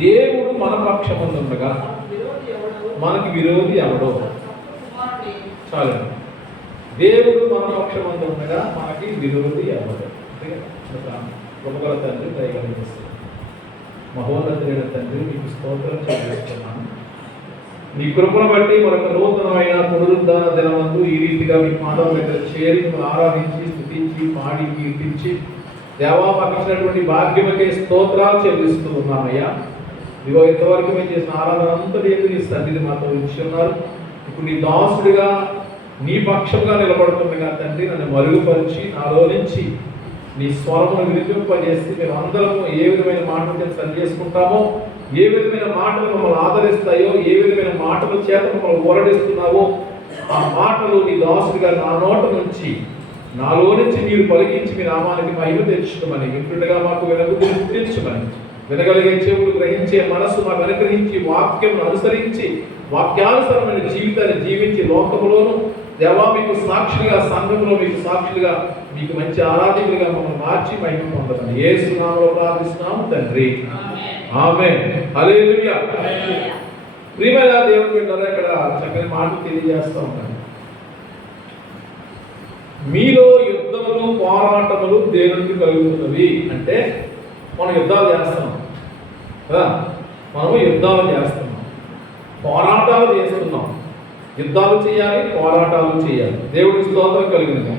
దేవుడు మన పక్షమందు ఉండగా మనకి విరోధి ఎవడో. చాలండి. దేవుడు మన పక్షమందు ఉండగా మనకి విరోధి ఎవడో. గొప్ప తండ్రి, దయగలిగిస్తుంది మహోన్నతుడైన తండ్రి, మీకు స్తోత్రం చెల్లిస్తున్నాను. మీ కృపను బట్టి మరొక నూతనమైన పునరుద్ధరణ దినమందు ఈ రీతిగా మీ పాదం దగ్గర చేరి ఆరాధించి, స్తుతించి, పాడి, కీర్తించి దేవా మాకు ఇచ్చినటువంటి భాగ్యమకే స్తోత్రాలు చెల్లిస్తూ ఉన్నామయ్యా. ఇదిగో ఇంతవరకు మేము చేసిన ఆరాధన అంతటి ఎందుకు ఈ సన్నిధి మాతో ఇచ్చి ఉన్నారు. ఇప్పుడు నీ దాసుడిగా నీ పక్షంగా నిలబడుతుండగా తండ్రి నన్ను మరుగుపరిచి నాలో నుంచి నీ స్వరమును వినిపింపజేసి మేము అందరము ఏ విధమైన మాటలు సరి చేసుకుంటామో, ఏ విధమైన మాటలు మమ్మల్ని ఆదరిస్తాయో, ఏ విధమైన మాటల చేత మమ్మల్ని ఊరడిస్తున్నావో ఆ మాటలు నీ దాసుడిగా నా నోట నుంచి నాలో నుంచి మీరు పలికించి మీ నామానికి మహిమ తెచ్చుకోమని, వింటుండగా మాకు వెనక్కి గుర్తించమని, వినగలిగే చెవులు గ్రహించే మనస్సు మాకు అనుగ్రహించి వాక్యం అనుసరించి వాక్యానుసరమైన జీవితాన్ని జీవించి లోకములోను దేవా మీకు సాక్షులుగా, సంఘంలో మీకు సాక్షులుగా, మీకు మంచి ఆరాధకులుగా మమ్మల్ని మార్చి మహిమ పొందమని యేసు నామములో ప్రార్థిస్తున్నాము తండ్రి. ఆమేన్. హల్లెలూయా. ప్రియమైన దేవుని బిడ్డలారా, ఇక్కడ చక్కని మాటలు తెలియజేస్తూ ఉన్నాను. మీలో యుద్ధములు, పోరాటములు దేని నుండి కలుగుతున్నవి అంటే మనం యుద్ధాలు చేస్తున్నాం కదా, మనము యుద్ధాలు చేస్తున్నాం, పోరాటాలు చేస్తున్నాం. యుద్ధాలు చేయాలి, పోరాటాలు చేయాలి. దేవుడి స్తోత్రం కలిగింది.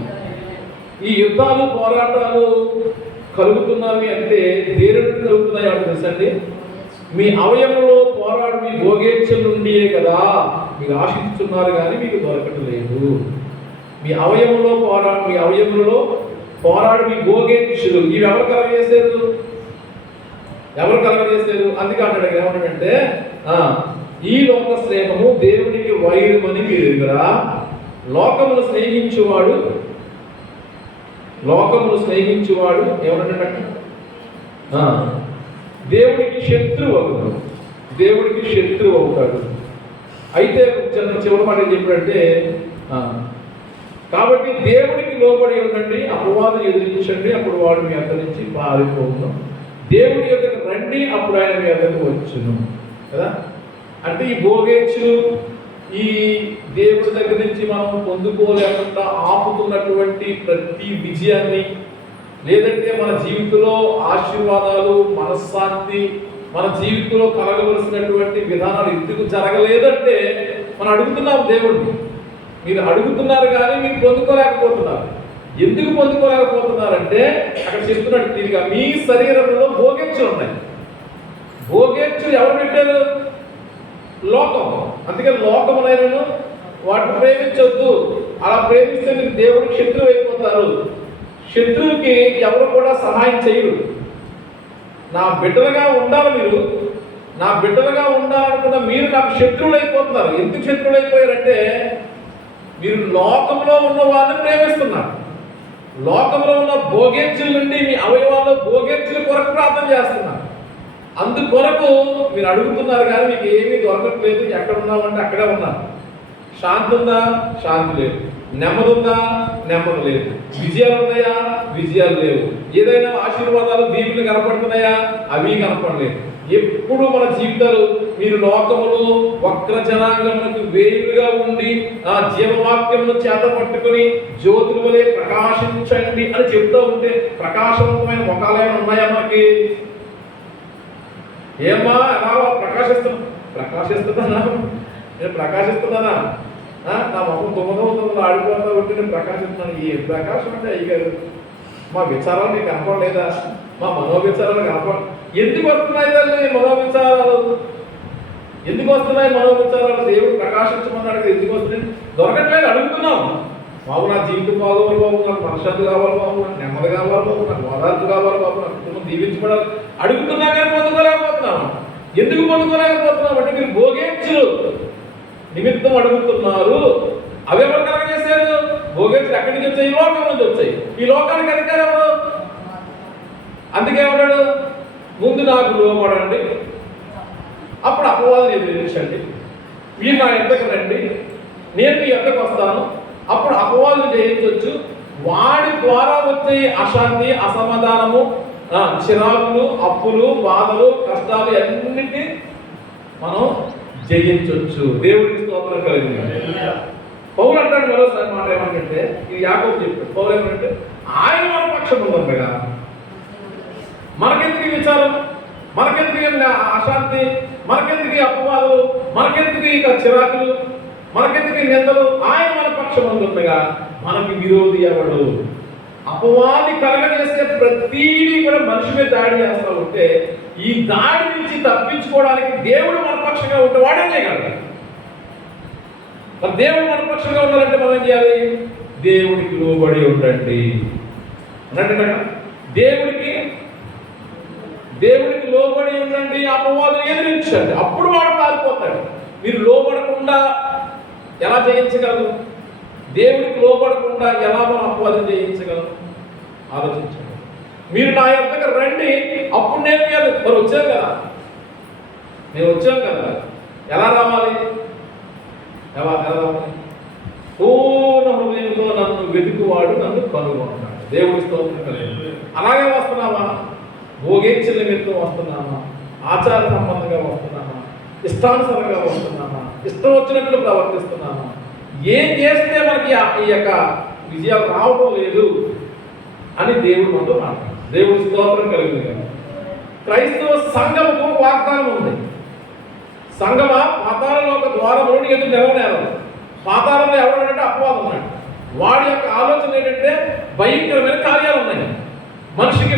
ఈ యుద్ధాలు, పోరాటాలు కలుగుతున్నవి అంటే దేని నుండి కలుగుతున్నాయి అంటే తెలుసండి, మీ అవయవంలో పోరాడు మీ భోగేచ్ఛల నుండియే కదా. మీరు ఆశిస్తున్నారు కానీ మీకు దొరకట్లేదు. మీ అవయవంలో పోరాడు మీ భోగేచ్ఛలు. ఇవి ఎవరు కలగజేశారు? అందుకే అంటాడు ఏమంటాడంటే, ఈ లోక స్నేహము దేవునికి వైరమని మీరు ఎరుగురా. లోకమును స్నేహించువాడు ఏమంటాడంటే దేవుడికి శత్రువు అవుతాడు. అయితే చివరి మాట ఏం చెప్పాడంటే, కాబట్టి దేవుడికి లోబడి ఉండండి, అపవాదం ఎదిరించండి, అప్పుడు వాడు మీ అంత నుంచి పారిపోను. దేవుడి యొక్కకు రండి, అప్పుడు ఆయన మీ అంతకు వచ్చును కదా. అంటే ఈ భోగేచ్ఛలు, ఈ దేవుడి దగ్గర నుంచి మనం పొందుకోలేకుండా ఆపుతున్నటువంటి ప్రతి విజయాన్ని, లేదంటే మన జీవితంలో ఆశీర్వాదాలు, మనశ్శాంతి, మన జీవితంలో కలగవలసినటువంటి విధానాలు ఎందుకు జరగలేదంటే మనం అడుగుతున్నాం దేవుడిని. మీరు అడుగుతున్నారు కానీ మీరు పొందుకోలేకపోతున్నారు. ఎందుకు పొందుకోలేకపోతున్నారంటే అక్కడ చెప్తున్నాడు తిరిగా, మీ శరీరంలో భోగేచ్ఛలు ఉన్నాయి. భోగేచ్ఛలు ఎవరు పెట్టారు? లోకం. అందుకే లోకమునైనను వాటిని ప్రేమించొద్దు. అలా ప్రేమిస్తే మీరు దేవుడికి శత్రువు అయిపోతారు. శత్రువుకి ఎవరు కూడా సహాయం చేయరు. నా బిడ్డలుగా ఉండాలి, మీరు నా బిడ్డలుగా ఉండాలనుకున్న మీరు నాకు శత్రువులు అయిపోతున్నారు. ఎందుకు శత్రువులు అయిపోయారంటే మీరు లోకంలో ఉన్న వాళ్ళని ప్రేమిస్తున్నారు. లోకంలో ఉన్న భోగేచ్ఛల నుండి మీ అవయవాల్లో భోగేచ్ఛల కొరకు ప్రార్థన చేస్తున్నారు. అందుకొరకు మీరు అడుగుతున్నారు కానీ మీకు ఏమీ దొరకట్లేదు. ఎక్కడ ఉన్నామంటే అక్కడే ఉన్నారు. శాంతి ఉందా? శాంతి లేదు. నెమ్మది ఉందా? నెమ్మది లేదు. విజయాలు ఉన్నాయా? విజయాలు లేవు. ఏదైనా ఆశీర్వాదాలు, దీవులు కనపడుతున్నాయా? అవి కనపడలేదు. ఎప్పుడు మన జీవితాలు మీరు లోకములు వక్ర జనాంగములకు వేరుగా ఉండి ఆ జీవవాక్యమును చేత పట్టుకుని జ్యోతుల వలె ప్రకాశించండి అని చెప్తూ ఉంటే ప్రకాశవంతమైన ముఖాలైన ఉన్నాయా మనకి? ఏమా ఎలా ప్రకాశిస్తున్నానా? నేను ప్రకాశిస్తున్నానా? నా ముఖం తొమ్మిదవ ఆడిపోతా ఉంటే నేను ప్రకాశిస్తున్నాను. ఏ ప్రకాశం అంటే అయ్యారు మా విచారాలు నీకు కనపడలేదా? మా మనోవిచారాలు కనపడ ఎందుకు వస్తున్నాయి తల్లి మనోవిచారాలు? ఎందుకు వస్తున్నాయి మనోవిచారాలు? దేవుడు ప్రకాశించమన్నాడు, ఎందుకు వస్తున్నాయి? దొరకట్లేదు, అడుగుతున్నాం. బాబు నా జీవితం బాగోవాలి బాబు, నాకు మనశ్శాంతి కావాలి బాబు, నాకు నెమ్మది కావాలి బాబు, నాకు ఓదార్పు కావాలి బాబు, నాకు కుటుంబం దీవించబడాలి అడుగుతున్నా కానీ పొందుకోలేకపోతున్నాం. ఎందుకు పొందుకోలేకపోతున్నాం అంటే మీరు భోగేచ్ఛలు నిమిత్తం అడుగుతున్నారు. అవి ఎవరు కలగజేశారు? భోగేచ్ఛలు ఎక్కడి నుంచి వచ్చాయి? ఈ లోకం నుంచి వచ్చాయి. ఈ లోకానికి అధికారం ఎవరు? అందుకే ఏమన్నాడు? ముందు నాకు లోబడండి, అప్పుడు అపవాదాన్ని ఎదిరించండి. మీరు నా ఎద్దకు రండి, నేను మీ ఎద్దకు వస్తాను, అప్పుడు అపవాదాన్ని జయించవచ్చు. వాడి ద్వారా వచ్చే అశాంతి, అసమాధానము, చిరాకులు, అప్పులు, బాధలు, కష్టాలు అన్నిటినీ మనం జయించవచ్చు. దేవుడికి స్తోత్రం కలిగింది. పౌలు అంటాడు మరోసారి మాట ఏమంటే, ఇది యాకోబు చెప్పాడు. పౌలు ఏమంటే ఆయన మన పక్షం ఉందన్నగా మనకెందుకు విచారం, మనకెందుకు అశాంతి, మనకెందుకు అపవాదులు, మనకెందుకు ఇక చిరాకులు, మనకెందుకు నిందలు. ఆయన మన పక్షం ఉందన్నగా మనకి విరోధి ఎవడు? అపవాది కలగజేసే ప్రతీది కూడా మనిషి మీద దాడి చేస్తూ ఉంటే ఈ దాడి నుంచి తప్పించుకోవడానికి దేవుడు మన పక్షంగా ఉంటే వాడేం చేయగలరు. మరి దేవుడు మన పక్షంగా ఉండాలంటే మనం ఏం చేయాలి? దేవుడికి లోబడి ఉండండి అన్నట్టు. దేవుడికి లోబడి ఉండండి, అపవాదుని ఎదిరించండి, అప్పుడు వాడు పారిపోతాడు. మీరు లోబడకుండా ఎలా జయించగలరు? దేవుడికి లోబడకుండా ఎలా మనం అపవాదం జయించగలరు? ఆలోచించండి. మీరు నా యొక్కకు రండి, అప్పుడు నేను మరి వచ్చాను కదా, నేను వచ్చాను కదా. ఎలా రావాలి? ఎలా రావాలి? పూర్ణ హృదయంతో నన్ను వెతుకువాడు నన్ను కనుగొంటాడు. దేవుడి స్తోత్రం కలిగి. అలాగే వస్తున్నావా? భోగేచ్ఛల నిమిత్తం వస్తున్నామా? ఆచార సంబంధంగా వస్తున్నామా? ఇష్టానుసారంగా వస్తున్నామా? ఇష్టం వచ్చినట్లు ప్రవర్తిస్తున్నామా? ఏం చేస్తే మనకి ఈ యొక్క విజయాలు రావడం లేదు అని దేవుడు మనతో మాట్లాడు. దేవుడి స్తోత్రం కలిగింది కదా. క్రైస్తవ సంఘముకు వాగ్దానం ఉంది. సంఘమ పాతాళంలో ఒక ద్వారంలో ఎదురు నిలవనేరు. పాతాళంలో ఎవడంటే అపవాదం ఉన్నాడు. వాడి యొక్క ఆలోచన ఏంటంటే భయంకరమైన కార్యాలు ఉన్నాయి. మనిషికి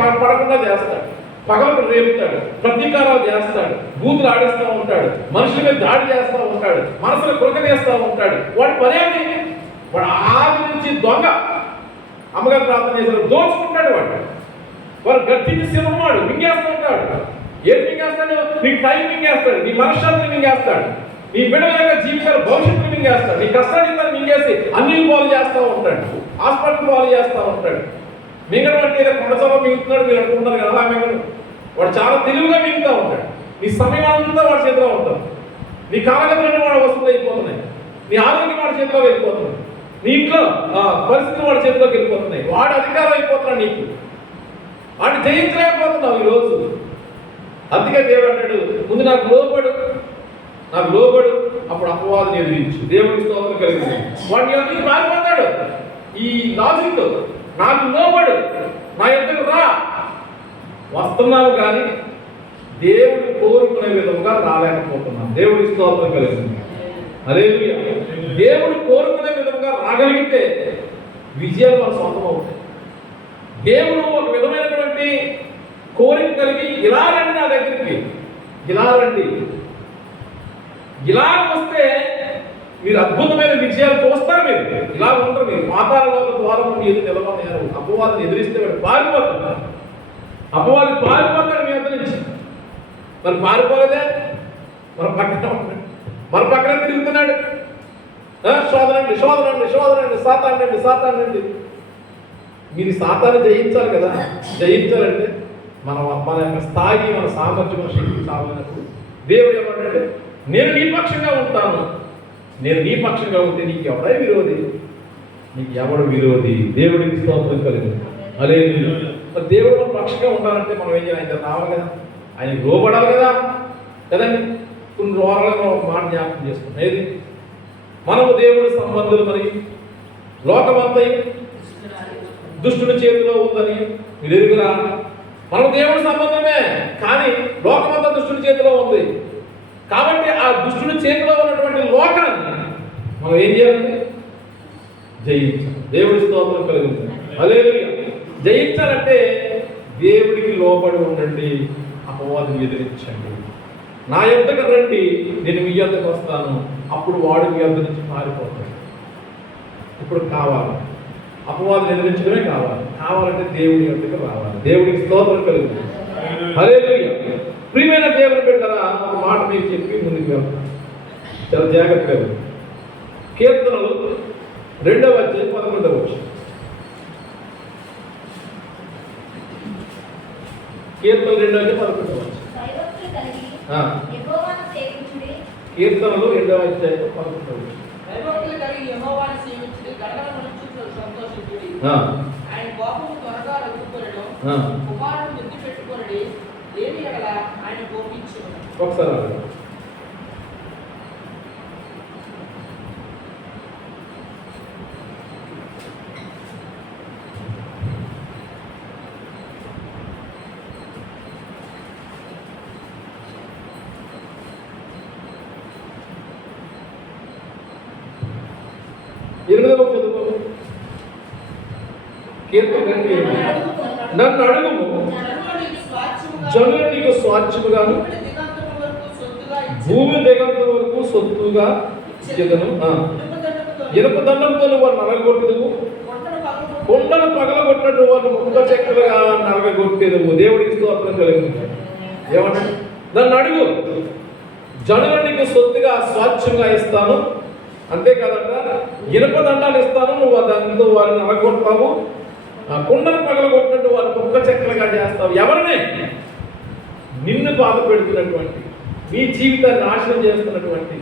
పడకుండా చేస్తాడు, పగలకు రేపుతాడు, ప్రతీకారాలు చేస్తాడు, బూతులు ఆడిస్తూ ఉంటాడు, మనుషుల మీద దాడి చేస్తూ ఉంటాడు, మనసులో కొరకనేస్తూ ఉంటాడు. వాడి పనేమి? వాడు ఆది నుంచి దొంగ. అమ్మగారు ప్రార్థన చేశారు, దోచుకుంటాడు. వాడు గట్టించి సింహమాడు మింగేస్తూ ఉంటాడు. ఏం మింగేస్తాడు? నీ టైం మింగేస్తాడు, నీ మనశ్శాంతిని మింగేస్తాడు, నీ బిడ్డల యొక్క జీవితాల భవిష్యత్తుని మింగేస్తాడు, నీ కష్టాన్ని మింగేసి అన్ని పాలు చేస్తూ ఉంటాడు, హాస్పిటల్ పాలు చేస్తూ ఉంటాడు. మింగడం అంటే ఏదో కొండసభ మింగుతున్నాడు మీరు అనుకుంటున్నారు కదా, అలా మింగడు. వాడు చాలా తెలివిగా మింగుతూ ఉంటాడు. నీ సమయం అంతా వాడి చేతిలో ఉంటుంది. నీ కాలగతులన్నీ వాడి వస్తువులు అయిపోతున్నాయి. నీ ఆరోగ్యం వాడి చేతిలో వెళ్ళిపోతుంది. నీ ఇంట్లో పరిస్థితులు వాడి చేతిలోకి వెళ్ళిపోతున్నాయి. వాడి అధికారం అయిపోతున్నాడు నీకు. వాడిని జయించలేకపోతున్నావు ఈరోజు. అందుకే దేవుడు అంటాడు, ముందు నాకు లోబడు, అప్పుడు అపవాదుని ఎదిరించు. దేవుడికి స్తోత్రం కలిగింది. వాడిని ఎందుకు మారిపోతాడు ఈ లాజిక్తో. నాకు లోబడు, నా ఎదురు రా. వస్తున్నావు కానీ దేవుడు కోరుకునే విధంగా రాలేకపోతున్నాం. దేవుడి స్తోత్రం కలిగింది. హల్లెలూయా. దేవుడు కోరుకునే విధంగా రాగలిగితే విజయాలు మన సొంతం అవుతాయి. దేవుడు ఒక విధమైనటువంటి కోరిక కలిగి ఇలా రండి నా దగ్గరికి, ఇలా రండి, ఇలా వస్తే మీరు అద్భుతమైన విజయాలు చూస్తారు. మీరు ఇలా ఉంటారు. మీరు పాతాళంలో ద్వారం ఎదురు నిలబడలేరు. అపవాదిని ఎదిరిస్తే వాడు పారిపోతాడు. అపవాది పారిపోతాడు మీ అందరి నుంచి. మరి పారిపోలేదే, మన పక్కన తిరుగుతున్నాడు. శోధనండి సాతానండి. మీరు సాతాన్ని జయించాలి కదా. జయించాలంటే మన యొక్క స్థాయి, మన సామర్థ్యం, మన శక్తి చాలనప్పుడు దేవుడు ఏమంటాడు, నేను నీ పక్షంగా ఉంటాను. నేను నీ పక్షంగా ఉంటే నీకు ఎవడే విరోధి? నీకు ఎవడు విరోధి? దేవుడికి స్తోత్రం కలిగింది. హల్లెలూయా. మరి దేవుడు మన పక్షంగా ఉండాలంటే మనం ఏం చేయాలి? ఆయన రావాలి కదా, ఆయన లోబడాలి కదా కదండి. కొన్ని రోగాలను ఒక మాట జ్ఞాపకం చేసుకున్నాం. ఏది? మనము దేవుడి సంబంధులు మరి లోకమంతా దుష్టుని చేతిలో ఉందని మీరు ఎరుగురా. మనం దేవుడి సంబంధమే, కానీ లోకమంతా దుష్టుని చేతిలో ఉంది. కాబట్టి ఆ దుష్టుని చేతిలో ఉన్నటువంటి లోకాన్ని మనం ఏం చేయాలి? జయించాలి. దేవుడి స్తోత్రం కలిగింది. హల్లెలూయా. జయించాలంటే దేవుడికి లోబడి ఉండండి, అపవాదిని ఎదిరించండి. నా యొద్దకు రండి, నేను మీ యొద్దకు వస్తాను, అప్పుడు వాడు మీ యొద్ద నుంచి పారిపోతాడు. ఇప్పుడు కావాలి అపవాదిని ఎదిరించడమే కావాలంటే దేవుడి యొద్దకు రావాలి. దేవుడికి స్తోత్రం కలిగింది. హల్లెలూయా. ప్రియమైన దేవుని బిడ్డలారా, ఒక మాట మీకు చెప్పి ముందుకు వెళ్తాను. చాలా జాగ్రత్తగా. కీర్తనలు 2వ అధ్యాయం 11వ వచనం. కీర్తనలు 2వ అధ్యాయం 11వ వచనం. కీర్తనలు 2వ అధ్యాయం 11వ వచనం. ఆయన కోపము త్వరగా రగులుకొనెను, కుమారుడు ముద్దు పెట్టుకొనడి లేని యెడల ఆయన కోపించును. ఒకసారి 8వ చదువు. కీర్తన నన్ను అడుగుము, జనులు నీకు స్వాచ్ఛముగాను భూమి దిగంతం వరకు సొత్తుగా ఇచ్చేదను. ఇనుప దండంతో వారు నలగొట్టేదవు, కొండను పగలగొట్టినట్టు వాళ్ళు ముక్క చెక్కలుగా నలగొట్టేదవు. దేవుడికి స్తోత్రం కలిగింది. ఏమన్నా నన్ను అడుగు, జనులు నీకు సొత్తుగా స్వాచ్ఛంగా ఇస్తాను. అంతేకాదంట, ఇనుప దండాలు ఇస్తాను, నువ్వు దాంతో వారిని నలగొడతావు, కుండను పగలగొట్టినట్టు వాళ్ళు ముక్క చెక్కలుగా చేస్తావు. ఎవరిని? నిన్ను బాధ పెడుతున్నటువంటి, నీ జీవితాన్ని నాశనం చేస్తున్నటువంటి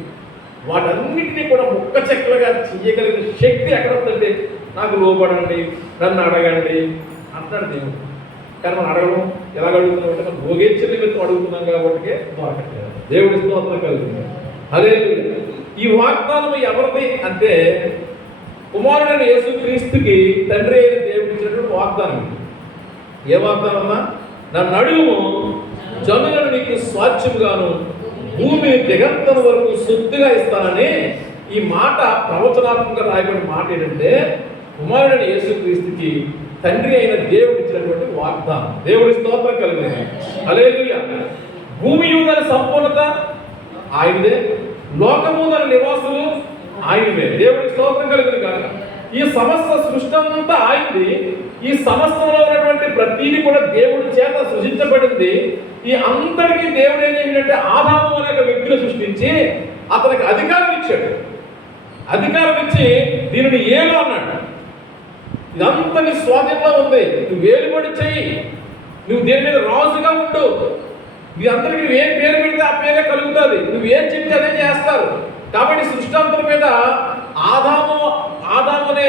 వాటన్నిటినీ కూడా ముక్క చెక్కలుగా చెయ్యగలిగిన శక్తి ఎక్కడ ఉందంటే, నాకు లోపడండి, నన్ను అడగండి అంటాడు దేవుడు. కానీ మనం అడగడం ఎలాగ అడుగుతున్నాం అంటే, మనం భోగేచ్ఛ నిమిత్తం అడుగుతున్నాం కాబట్టి దొరకట్లేదు. దేవుడి స్తోత్రం కలుగుతుంది. అదే ఈ వాగ్దానం ఎవరిది అంటే, కుమారుడైన యేసుక్రీస్తుకి తండ్రి అయిన దేవుడు ఇచ్చినటువంటి వాగ్దానం. ఏ వాగ్దానం అన్నా? నన్ను అడుగుము, జనులను నీకు స్వాచ్ఛముగాను భూమిని దిగంతం వరకు శుద్ధిగా ఇస్తానని ఈ మాట ప్రవచనాత్మకంగా రాయబడిన మాట ఏంటంటే, కుమారుడైన యేసుక్రీస్తుకి తండ్రి అయిన దేవుడు ఇచ్చినటువంటి వాగ్దానం. దేవుడి స్తోత్రం కలిగింది. హల్లెలూయా. భూమి యుగల సంపూర్ణత ఆయనదే, లోకము దాని నివాసులు ఆయనవే. దేవుడికి స్తోత్రం కలిగింది కాక. ఈ సమస్త సృష్టి అంతా ఆయనది. ఈ సమస్తంలో ఉన్నటువంటి ప్రతీది కూడా దేవుడి చేత సృజించబడింది. ఈ అందరికీ దేవుడు ఏం చేసినట్టే, ఆదాము అనే ఒక వ్యక్తిని సృష్టించి అతనికి అధికారం ఇచ్చాడు. అధికారం ఇచ్చి దీనిని ఏలు అన్నాడు. ఇదంతా నీ స్వాధీనంలో ఉంది, నువ్వు వేలుబడి చెయ్యి, నువ్వు దేని మీద రాజుగా ఉండు, మీ అందరికీ నువ్వు ఏం పేరు పెడితే ఆ పేరే కలుగుతుంది, నువ్వు ఏం చెప్తే అదే చేస్తారు. కాబట్టి సృష్టాంతరం మీద ఆదాము అనే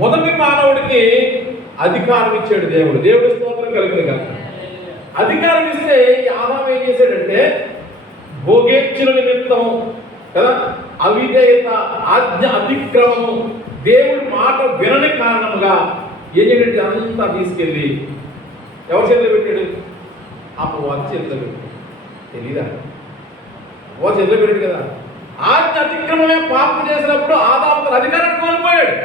మొదటి మానవుడికి అధికారం ఇచ్చాడు దేవుడు. దేవుడి స్తోత్రం కలిగింది కాక. అధికారం ఇస్తే ఈ ఆదాము ఏం చేశాడంటే, భోగేచ్ఛల నిమిత్తం కదా, అవిధేయత, ఆజ్ఞ అతిక్రమము, దేవుడి మాట వినని కారణంగా ఏం చేయండి, అంతా తీసుకెళ్ళి ఎవరి చేతిలో పెట్టాడు? అపవాది చేతిలో పెట్టాడు. తెలీదా? అపవాది చేతిలో పెట్టాడు కదా. ఆజ్ఞ అతిక్రమమే పాపం చేసినప్పుడు ఆదాము తన అధికారాన్ని కోల్పోయాడు,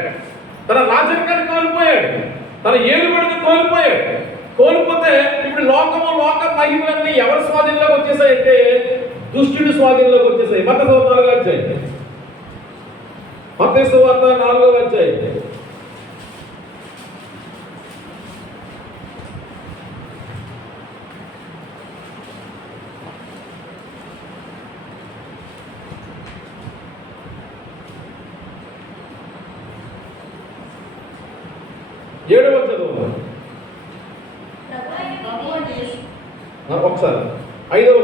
తన రాజరికాన్ని కోల్పోయాడు, తన ఏలుబడిని కోల్పోయాడు. కోల్పోతే ఇప్పుడు లోక మహిమలన్నీ ఎవరి స్వాధీనంలోకి వచ్చేసాయంటే, దుష్టుడి స్వాధీనంలోకి వచ్చేసాయి. మత్తయి 4వ అధ్యాయం, మత్తయి 4వ అధ్యాయం. ఒకసారి 5వ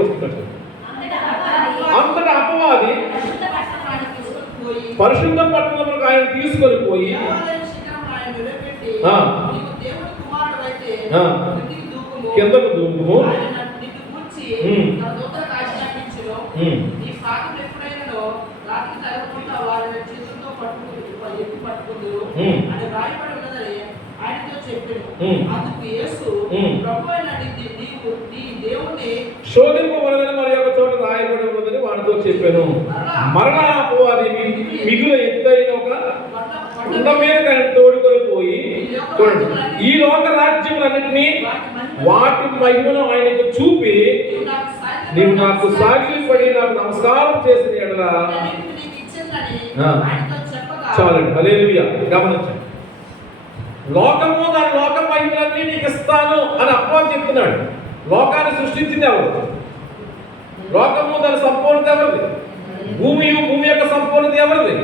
వచనం. అంతటా అపవాది పరిశుద్ధ పట్టణములకు ఆయన తీసుకొని పోయి కిందకు దూకుము, శోధింపబడదని మరి ఒక చోట రాయబడి ఉన్నదని వాడితో చెప్పాను. మరణ అపవాది మిగులు ఎత్తైన ఒక కొండ మీద తోడుకొని పోయి, ఈ లోక రాజ్యములన్నింటినీ వాటి మహిమను ఆయనకు చూపి, నీవు నాకు సాగిలిపడి నాకు నమస్కారం చేసిన ఎడల చాలండి. హల్లెలూయా. గమనించండి, లోకము దాని లోక మహిమలన్నీ నీకు ఇస్తాను అని అపవాది చెప్తున్నాడు. లోకాన్ని సృష్టించింది ఎవరు? లోకము దాని సంపూర్ణత ఎవరిది? భూమి యొక్క సంపూర్ణత ఎవరిది?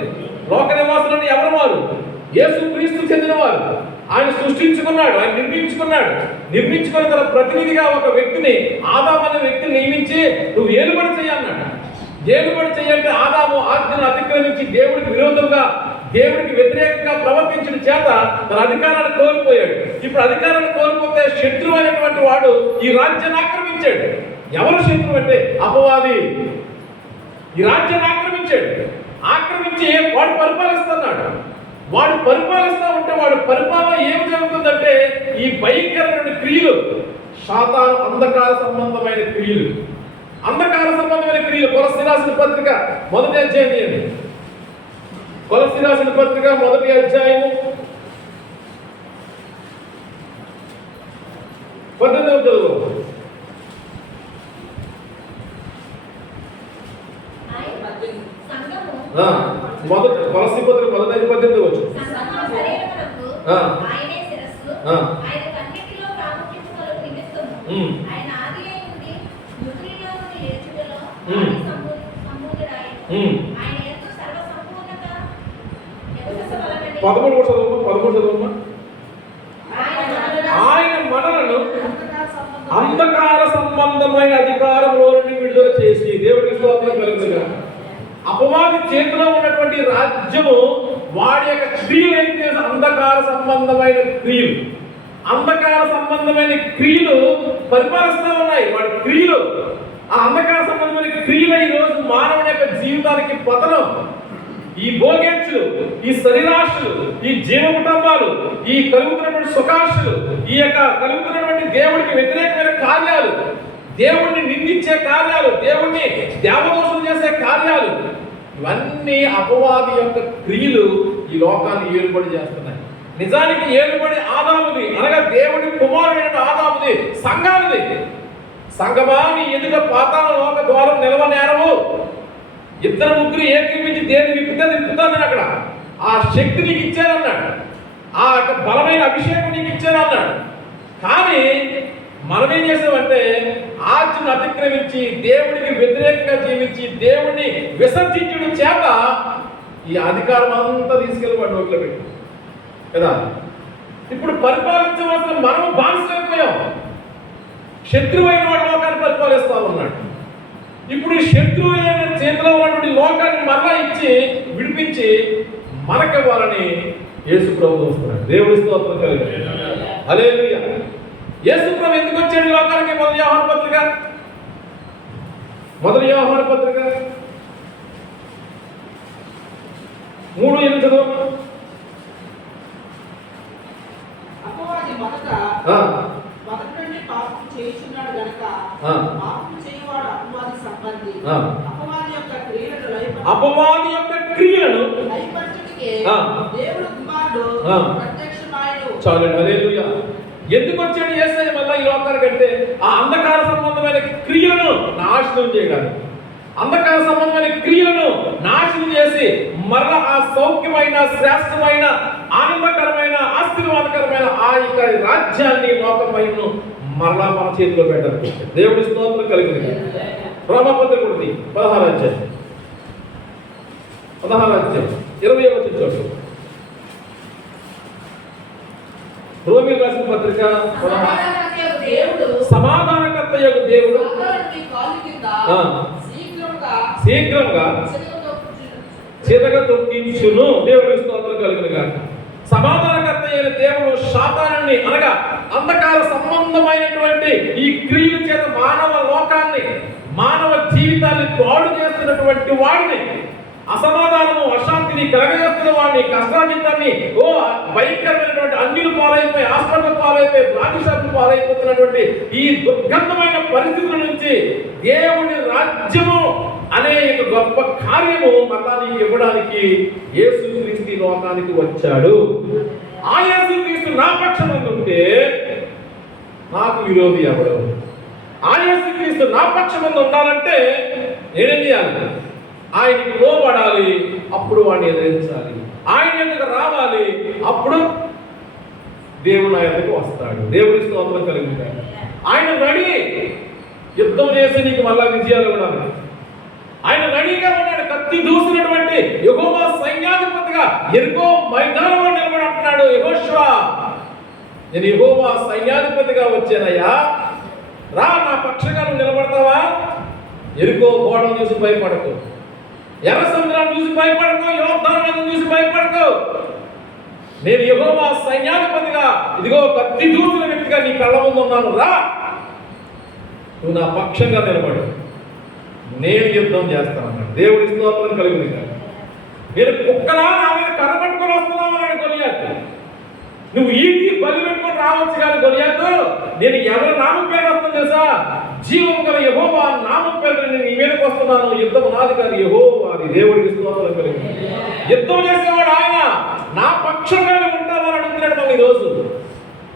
లోక నివాసులని ఎవరు వారు? యేసుక్రీస్తు చెందినవారు. ఆయన సృష్టించుకున్నాడు, ఆయన నిర్మించుకున్న తన ప్రతినిధిగా ఒక వ్యక్తిని, ఆదాము అనే వ్యక్తిని నియమించి నువ్వు ఏలుబడి చెయ్యన్నాడు. ఏలుబడి చెయ్యంటే ఆదాము ఆజ్ఞను అతిక్రమించి దేవుడికి విరోధంగా దేవుడికి వ్యతిరేకంగా ప్రవర్తించిన చేత తన అధికారాన్ని కోల్పోయాడు. ఇప్పుడు అధికారాన్ని కోల్పోతే శత్రువు అయినటువంటి వాడు ఈ రాజ్యాన్ని ఆక్రమించాడు. ఎవరు శత్రువు అంటే అపవాది ఈ రాజ్యాన్ని ఆక్రమించాడు. ఆక్రమించి వాడు పరిపాలిస్తున్నాడు. వాడు పరిపాలిస్తూ ఉంటే వాడు పరిపాలన ఏం జరుగుతుందంటే ఈ భయంకరమైన క్రియలు, సాతాను అంధకార సంబంధమైన క్రియలు, అంధకార సంబంధమైన క్రియలు. కొలస్సీ రాసిన పత్రిక 1వ అధ్యాయం చేయండి. కొలస్సీ రాసిన పత్రిక 1వ అధ్యాయము 18వ చదువు. కొలస్సీ పత్రిక 1:18 వచ్చు. పదమూడు చదువు. ఆయన మనలను అంధకార సంబంధమైన అధికారంలో నుండి విడుదల చేసి, దేవుడికి స్తోత్రం కలుగునుగాక. అపవాది చేతిలో ఉన్నటువంటి రాజ్యము వాడి యొక్క క్రియలు ఏంటి? అంధకార సంబంధమైన క్రియలు. అంధకార సంబంధమైన క్రియలు పరిపాలిస్తూ ఉన్నాయి వాడి క్రియలు. ఆ అంధకార సంబంధమైన క్రియలు ఈ రోజు మానవుని యొక్క జీవితానికి పతనం. ఈ భోగేచ్ఛలు, ఈ శరీరాశలు, ఈ జీవ కుటుంబాలు, ఈ కలుగుతున్నటువంటి సుఖాశలు, ఈ యొక్క కలుగుతున్నటువంటి దేవుడికి వ్యతిరేకమైన కార్యాలు, దేవుణ్ణి నిందించే కార్యాలు, దేవుణ్ణి దేవదోషం చేసే కార్యాలు, ఇవన్నీ అపవాది యొక్క క్రియలు ఈ లోకాన్ని ఏలుబడి చేస్తున్నాయి. నిజానికి ఏలుబడి ఆదాముది, అనగా దేవుడి కుమారుడైన ఆదాముది, సంఘానిది. సంఘమా నీ ఎదుట పాతాళ లోక ద్వారం నిలవనేరవు. ఇద్దరు ముగ్గురు ఏకీపించి దేని విప్పుతాను అక్కడ ఆ శక్తి నీకు ఇచ్చానన్నాడు. ఆ బలమైన అభిషేకం నీకు ఇచ్చానన్నాడు. కానీ మనం ఏం చేసామంటే ఆజ్ఞను అతిక్రమించి దేవుడికి వ్యతిరేకంగా జీవించి దేవుడిని విసర్జించడం చేత ఈ అధికారం అంతా తీసుకెళ్ళి వాడి నోట్లో పెట్టి కదా. ఇప్పుడు పరిపాలించవలసిన మనం బానిసైపోయాం. శత్రువైన వాడు లోకాన్ని పరిపాలిస్తా ఉన్నాడు. ఇప్పుడు శత్రువైన చేతిలో ఉన్నటువంటి లోకాన్ని మరలా ఇచ్చి విడిపించి మనకివ్వాలని యేసు ప్రభు వస్తున్నాడు. దేవుడి స్తోత్రం కలుగును. హల్లెలూయా. యేసు ప్రభు ఎందుకు వచ్చాడు లోకానికి? మొదటి యోహాను పత్రిక 3:8 చదువు. అపవాది మొదట నుండి పాపం చేయుచున్నాడు గనుక పాపం చేయవాడు అపవాది సంబంధి. అపవాది యొక్క క్రియలను లయపరచుటకే దేవుడు కుమారుడు ప్రత్యక్షమాయెను. చాలండి. హల్లెలూయా. ఎందుకు వచ్చాడు యేసయ్య మళ్ళీ ఈ లోకానికి అంటే ఆ అంధకార సంబంధమైన క్రియలను నాశనం చేయడానికి, అంధకార సంబంధమైన క్రియలను నాశనం చేసి మరలా ఆ సౌఖ్యమైన, శ్రేష్టమైన, ఆనందకరమైన, ఆశీర్వాదకరమైన ఆ యొక్క రాజ్యాన్ని, లోకమయమును మరలా మన చేతిలో పెట్టారు. దేవుడి స్తోత్రం కలిగింది. రోమాపత్రిక 16వ అధ్యాయం 20వ వచనం. రోమీయులకు రాసిన పత్రిక సమాధానకర్త యొక్క దేవుడు శీఘ్రంగా చితక తొక్కించును. దేవుడి స్తోత్రం కలుగును గాక. సమాధానకర్త అయిన దేవుడు సాతానుని, అనగా అంధకార సంబంధమైనటువంటి ఈ క్రియల చేత మానవ లోకాన్ని, మానవ జీవితాన్ని పాడు చేస్తున్నటువంటి వాడిని, అసమాధానము, అశాంతిని కలగజేస్తున్న వాడిని, కష్టాజితాన్ని, భయంకరమైనటువంటి అన్యులు పాలైపోయి, హాస్పిటల్ పాలైపోయి, బ్రాండ్ పాలైపోతున్నటువంటి ఈ దుర్గంధమైన పరిస్థితుల నుంచి దేవుని రాజ్యము అనే గొప్ప కార్యము మళ్ళా నీకు ఇవ్వడానికి యేసుక్రీస్తు లోకానికి వచ్చాడు. ఆ యేసుక్రీస్తు నా పక్షమందు ఉంటే నాకు విరోధి ఎవడు? ఆ యేసుక్రీస్తు నా పక్షమందు ఉండాలంటే నేనేం చేయాలి? ఆయనకి లోబడాలి, అప్పుడు వాడిని ఎదిరించాలి. ఆయన ఎందుకు రావాలి, అప్పుడు దేవుడు ఆయనకు వస్తాడు. దేవుడి స్తోత్రం కలుగుతాడు. ఆయన రెడీ యుద్ధం చేసి నీకు మళ్ళా విజయాలు కూడా ఆయన రెడీగా ఉన్నాడు. కత్తి దూసినటువంటి యెహోవా సైన్యాధిపతిగా యెరికో మైదానంలో నిలబడి అంటున్నాడు, యెహోషువ, నేను యెహోవా సైన్యాధిపతిగా వచ్చానయ్యా, రా నా పక్షంగా నువ్వు నిలబడతావా? యెరికో గోడను చూసి భయపడకు. ఎర్ర సముద్రాన్ని చూసి భయపడకు, యోర్దాను చూసి భయపడకు. నేను యెహోవా సైన్యాధిపతిగా, ఇదిగో కత్తి దూసిన వ్యక్తిగా నీ కళ్ళ ముందు ఉన్నాను, రా, నువ్వు నా పక్షంగా నిలబడు, నేను యుద్ధం చేస్తానన్నాడు. దేవుడి స్తోత్రం కలిగింది కాదు. నేను కుక్కలా నా మీద కర్ర పట్టుకొని వస్తున్నావు అన్నాడు గొలియాతు. నువ్వు ఈటి బలి పెట్టుకొని రావచ్చు కానీ గొలియాతు, నేను ఎవరి నామం పేరు వస్తాను తెలుసా? జీవం గల యెహోవా నామం పేరు నేను నీ మీదకి వస్తున్నాను. యుద్ధం నాది కాదు, యెహోవాది. దేవుడికి స్తోత్రం కలిగింది. యుద్ధం చేసేవాడు ఆయన. నా పక్షంగానే ఉంటావా అని అడుగుతున్నాడు మనం ఈరోజు.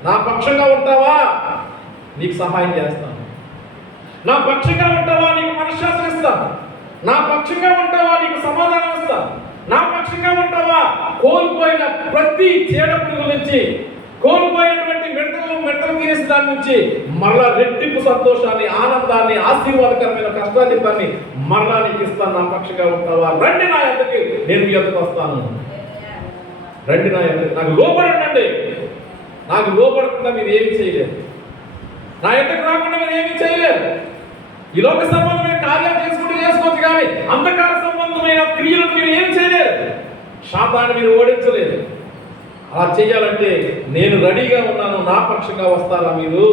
నా పక్షంగా ఉంటావా, నీకు సహాయం చేస్తాను. నా పక్షంగా ఉంటావా, నీకు మనశ్శాంతి ఇస్తాను. నా పక్షంగా ఉంటావా, నీకు సమాధానం ఇస్తాను. నా పక్షంగా ఉంటావా, కోల్పోయిన ప్రతి చీడ పురుగు నుంచి, కోల్పోయినటువంటి మెట్టలు తీసి దాని నుంచి మరలా రెట్టింపు సంతోషాన్ని, ఆనందాన్ని, ఆశీర్వాదకరమైన కష్టాజితాన్ని మరలా నీకు ఇస్తాను. నా పక్షంగా ఉంటావా, రండి నా ఎద్దకి, నేను మీ ఎద్దకు వస్తాను. రండి నా ఎద్దకి, నాకు లోపడండి. నాకు లోపడకుండా మీరు ఏమి చేయలేరు. నా ఎద్దకు రాకుండా మీరు ఏమి చేయలేరు. ఈ లోక సంబంధమైన కార్యాలు చేసుకోవచ్చు కానీ అంధకార సంబంధమైన క్రియలను మీరు ఏం చేయలేరు. శాతాన్ని మీరు ఓడించలేరు. అలా చేయాలంటే నేను రెడీగా ఉన్నాను. నా పక్షంగా వస్తారా మీరు?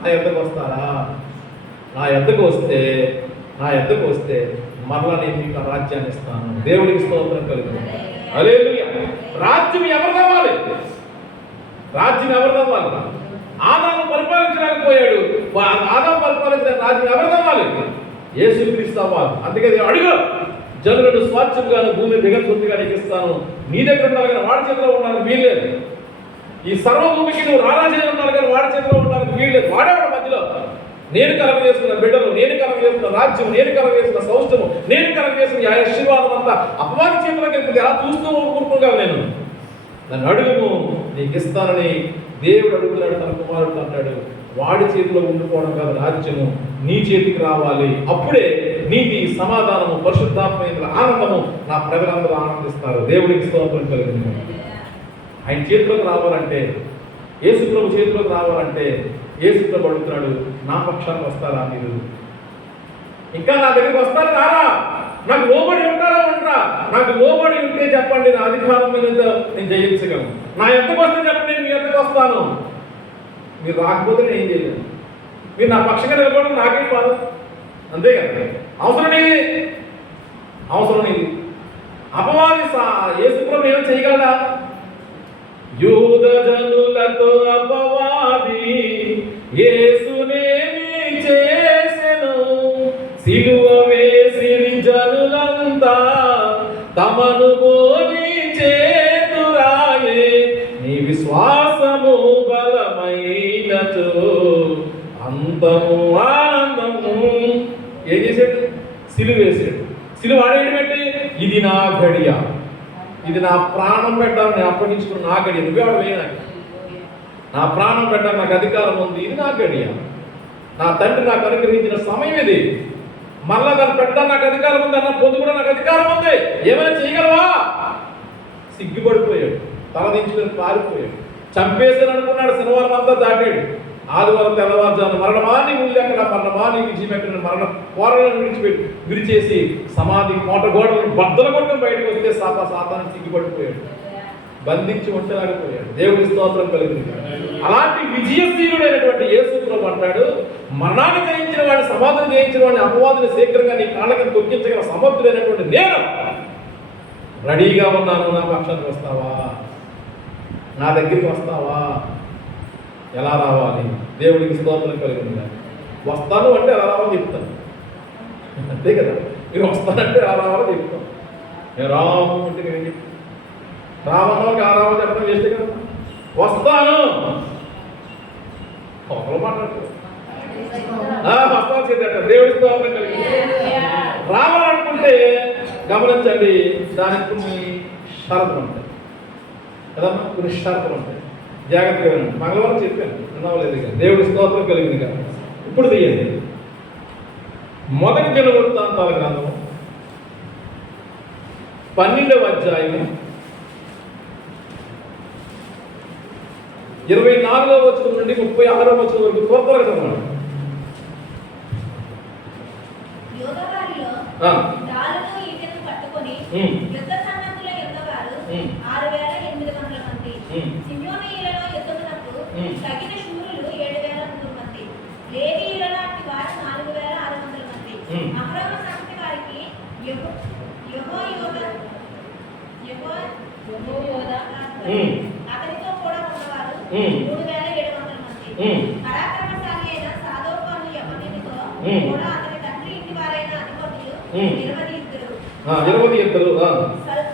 నా ఎద్దకు వస్తారా? నా ఎద్దకు వస్తే మరలా నేను మీకు రాజ్యాన్ని ఇస్తాను. దేవుడికి స్తోత్రం కలుగుతుంది. హల్లెలూయా. రాజ్యం ఎవరు కావాలి? ఆదాము పరిపాలించలేకపోయాడు. ఆదాము పరిపాలించిన రాజ్యం ఎవరు కావాలి? యేసుక్రీస్తు అవ్వాలి. అందుకే అడుగు, జనులను స్వాచ్ఛంగాను భూమి దిగంతొత్తుగా నీకు ఇస్తాను. నీ దగ్గర ఉండాలి కానీ వాడి చేతిలో ఉండాలని వీల్లేదు. ఈ సర్వభూమికి నువ్వు రారాజే ఉండాలి కానీ వాడి చేతిలో ఉండాలని వీల్లేదు. వాడేవాడు మధ్యలో. నేను కలగ చేసుకున్న బిడ్డలు, నేను కలగ చేసుకున్న రాజ్యం, నేను కలగ చేసుకున్న సౌష్టము, నేను కలగ చేసుకున్న ఆశీర్వాదం అంతా అపవాది చేతిలోకి వెళ్తుంది. ఎలా చూస్తూ ఊరుకుంటుగా నేను నన్ను అడుగును, నీకు ఇస్తానని దేవుడు అడుగుతున్నాడు. తన కుమారుడు అంటాడు, వాడి చేతిలో ఉండిపోవడం కాదు రాజ్యము, నీ చేతికి రావాలి. అప్పుడే నీతి, సమాధానము, పరిశుద్ధాత్మ ఆనందము నా ప్రజలందరూ ఆనందిస్తారు. దేవుడికి స్తోత్రం కలిగింది. ఆయన చేతిలోకి రావాలంటే, యేసుప్రభు చేతిలోకి రావాలంటే యేసుప్రభు అడుగుతున్నాడు, నా పక్షానికి వస్తారా మీరు? ఇంకా నా దగ్గరికి వస్తారు రారా? నాకు లోబడి ఉంటారా ఉండరా? నాకు లోబడి ఉంటే చెప్పండి, నా అధికారం మీద నేను జయించగలను. నా ఎంతకు వస్తే చెప్పండి, నేను మీ ఎంతకు వస్తాను. మీరు రాకపోతే నేను ఏం చేయలేను. మీరు నా పక్షంగా నిలబడడం నాకేం కాదు. అంతే కదా. అవసరం నీది. అపవాది యేసుప్రభు ఏం చేయగలడా? యూద జనులతో అపవాది యేసునేమి చేసెను, సిలువ వేసి జనులంతా తమను పోని చేతురాయే, నీ విశ్వాసము బలమైనచో అంతము ఆనందము. ఏం చేశాడు? సిలువ వేసాడు. సిలువ ఆడేడు పెట్టి, ఇది నా గడియ, ఇది నా ప్రాణం పెట్టాలని నేను అప్పగించుకున్న నా గడియ. నువ్వేవాడు వేయ, నా ప్రాణం పెట్టాలి, నాకు అధికారం ఉంది, ఇది నా గడియ. నా తండ్రి నాకు అనుగ్రహించిన సమయం ఇది. మళ్ళా దాన్ని పెట్టడానికి నాకు అధికారం ఉంది, అన్న పొద్దు కూడా నాకు అధికారం ఉంది. ఏమైనా చేయగలవా? సిగ్గుపడిపోయాడు, తలదించుకొని పారిపోయాడు. చంపేసాను అనుకున్నాడు. శనివారం అంతా దాటాడు. ఆదివారం తెల్లవారుజామున మరణమా నీ ఊళ్ళు ఎక్కడ, మరణమా నీ విజయం ఎక్కడ, మరణం పోరాలను విరిచేసి సమాధి కోట గోడలను బద్దలు కొట్టడం బయటకు వస్తే సాతాను సిగ్గుపడిపోయాడు, బంధించి ఉంచలేకపోయాడు. దేవుడి స్తోత్రం కలిగింది. అలాంటి విజయశీలుడైనటువంటి యేసుప్రభు అంటాడు, మరణాన్ని జయించిన వాడిని, సమాధిని జయించిన వాడిని, అపవాదిని శీఘ్రంగా నీ కాళ్ళకి తొక్కించగల సమర్థుడైనటువంటి నేను రెడీగా ఉన్నాను. నా పక్షానికి వస్తావా? నా దగ్గరికి వస్తావా? ఎలా రావాలి? దేవుడికి స్తోత్రం కలిగింది. వస్తాను అంటే ఎలా రావాలో చెప్తాను. అంతే కదా. మీరు వస్తానంటే ఎలా రావాలో చెప్తాను. నేను రామంటే నేను చెప్తాను. రామన్నోకి ఆ రావాలో చెప్పడం చేస్తే కదా. వస్తాను ఒకరు మాట్లాడుతారు. వస్తాను చేద్దాట. దేవుడి స్తోత్రం కలిగింది. రావాలనుకుంటే గమనించండి, దానికి కొన్ని షరతులు ఉంటాయి కదమ్మా, కొన్ని షరతులు ఉంటాయి. జాగ్రత్తగా వినండి. మంగళవారం చెప్పాను, వినవలేదు కదా. దేవుడి స్తోత్రం కలిగింది కదా. ఇప్పుడు తీయండి. మొదటి దినవృత్తాంతాల గ్రంథము 12వ అధ్యాయము 24వ వచనం నుండి 36వ వచనం వరకు త్వరగా చదవండి. యోధవారిలో దారులు ఈ ఉమ్. అహరోను సంతతి వారికి యెహోయోదా ఉమ్. అతనితో కూడా ఉన్నవారు ఉమ్. 3700 మంది. ఉమ్. పరాక్రమశాలి అయిన సాదోకు అను యవనునితో ఉమ్. కూడా అతని తండ్రి ఇంటి వారైన అధిపతులు ఉమ్. 22. 22.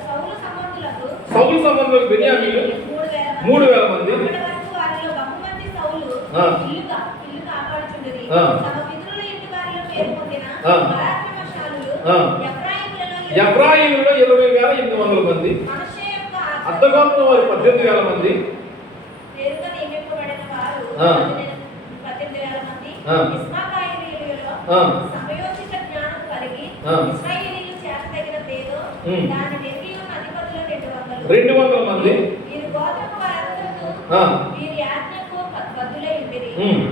సౌలు సంబంధులకు సౌలు సంబంధులకు బెన్యామీలు 3000 మంది. అప్పటి వరకు వారిలో బహుమంది సౌలు ఆ. ఇల్లు కాపాడుచుండిరి. ఆ. తమ పితరుల ఇంటి వారిలో పేరు పొందిన ఆ. పరాక్రమశాలులు ఆ. ఎఫ్రాయిములలో ఎఫ్రాయిములో 20,800 మంది. మనష్షే యొక్క అర్థగోత్రం వారు 18,000 మంది. పేరుగా నియమింపబడిన వారు ఆ. 18,000 మంది. ఆ. ఇస్మాకాయీయులలో ఆ. సమయోచిత జ్ఞానం కలిగి ఆ. ఇశ్రాయేలీయులు చేతదగిన తేదో ఉమ్. దాని నెరిగి ఉన్న అధిపతులు 200. 200 మంది. వీరు గోత్రపు వారందరూ ఆ. వీరి ఆజ్ఞకు బద్ధులై ఉండిరి. ఉమ్.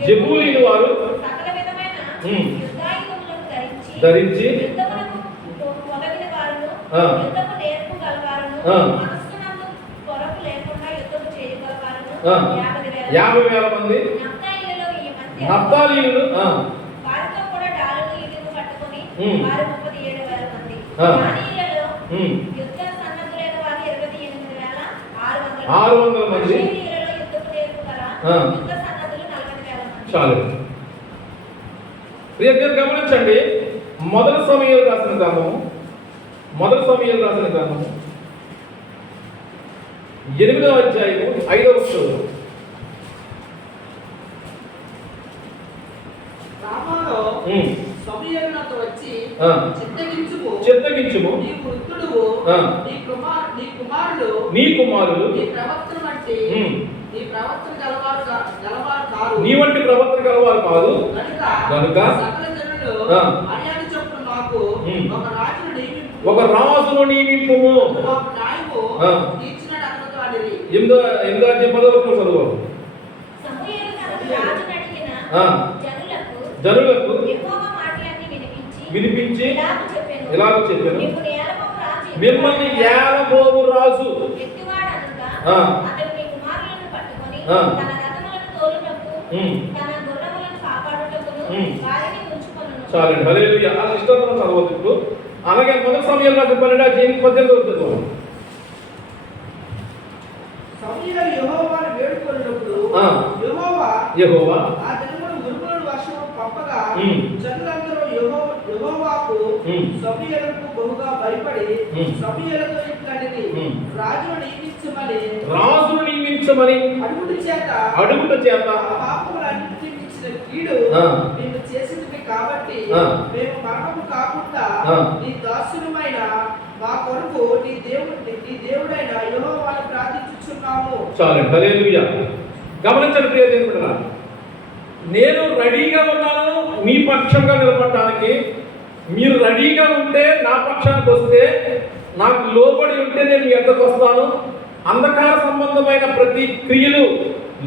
జెబూలీలు వారు సకల విధమైన ఉమ్. యుద్ధాయుధములను ధరించి యుద్ధమునకు మొదలైన వారును ఆ. యుద్ధము నేర్పు గలవారును ఆ. మనస్సునందు కొరకు లేకుండా యుద్ధము చేయగలవారును ఆ. 50,000 మంది. నఫ్తాలీయులలో ఈ మంది నఫ్తాలీయులు వారితో కూడా డాలును ఇటుకు పట్టుకొని ఉమ్. వారు 37,000 మంది. ఆ. దానియేలులో ఉమ్. యుద్ధ సన్నద్ధులైన వారు 28,600 600 మంది. అశ్షూరీయులలో యుద్ధపు నేర్పు గల ఆ. యుద్ధ సన్నద్ధులు 40,000 మంది. చాలు. ప్రియమైన గమనించండి, మొదటి సమూయేలు రాసిన గ్రంథము 8వ అధ్యాయము 5వ వచనం. రామాలో ఉమ్. సమూయేలు నాతో వచ్చి ఆ. చిత్తగించుము నీ వృద్ధుడు ఆ. నీ కుమారుడు నీ కుమారులు నీ ప్రవర్తన బట్టి ఉమ్. నీ ప్రవర్తన గలవారు కారు నీ వంటి ప్రవర్తన గలవారు కాదు గనుక సకల జనులు ఆ. మర్యాద చొప్పున నాకు ఉమ్. ఒక రాజును నియమింపుము, ఒక రాజును నియమింపుము. ఒక న్యాయము ఆ. తీర్చినట్టు అతనితో అడిగి 8వ అధ్యాయం 10వ వచనం చదువు. సమూయేలు తనకు రాజును అడిగిన ఆ. జనులకు యెహోవా మాటలన్నీ వినిపించి చెప్పెను. ఇలాగ చెప్పాను, మిమ్మల్ని మిమ్మల్ని ఏలబోవు రాజు ఎత్తివాడనుగా ఆ. అతడు మీ కుమారులను పట్టుకొని ఆ. తన రథములను తోలుటకు ఉమ్. తన గుర్రములను కాపాడుటకును ఉమ్. వారిని ఉంచుకొనును. చాలండి. హల్లెలూయా. ఆ ఇష్టంతో చదవద్దు ఇప్పుడు. అలాగే మొదటి సమయంలో 12 వస్తుంది. సమూయేలు యెహోవాను వేడుకొనుటప్పుడు ఆ. యెహోవా ఆ దినమున ఉరుములను వర్షము పంపగా ఉమ్. జనులందరూ యెహోవాకు ఉమ్. సమూయేలుకు బహుగా భయపడి ఉమ్. సమూయేలుతో ఇట్లనిది ఉమ్. రాజును నియమించమని రాజును నియమించమని అడుగుట చేత ఆ పాపములన్నిటికీ మించిన కీడు ఆ. మేము చేసినవి కాబట్టి ఆ. మేము మరణము కాకుండా ఆ. నీ దాసులమైన మా కొరకు నీ దేవుడైన యెహోవాను ప్రార్థించుచున్నాము. చాలండి. హల్లెలూయా. గమనించండి ప్రియ దేవుని బిడ్డలారా, నేను రెడీగా ఉన్నాను మీ పక్షంగా నిలబడటానికి. మీరు రెడీగా ఉంటే నా పక్షానికి వస్తే, నాకు లోబడి ఉంటే నేను మీ ఎద్దకు వస్తాను. అంధకార సంబంధమైన ప్రతి క్రియలు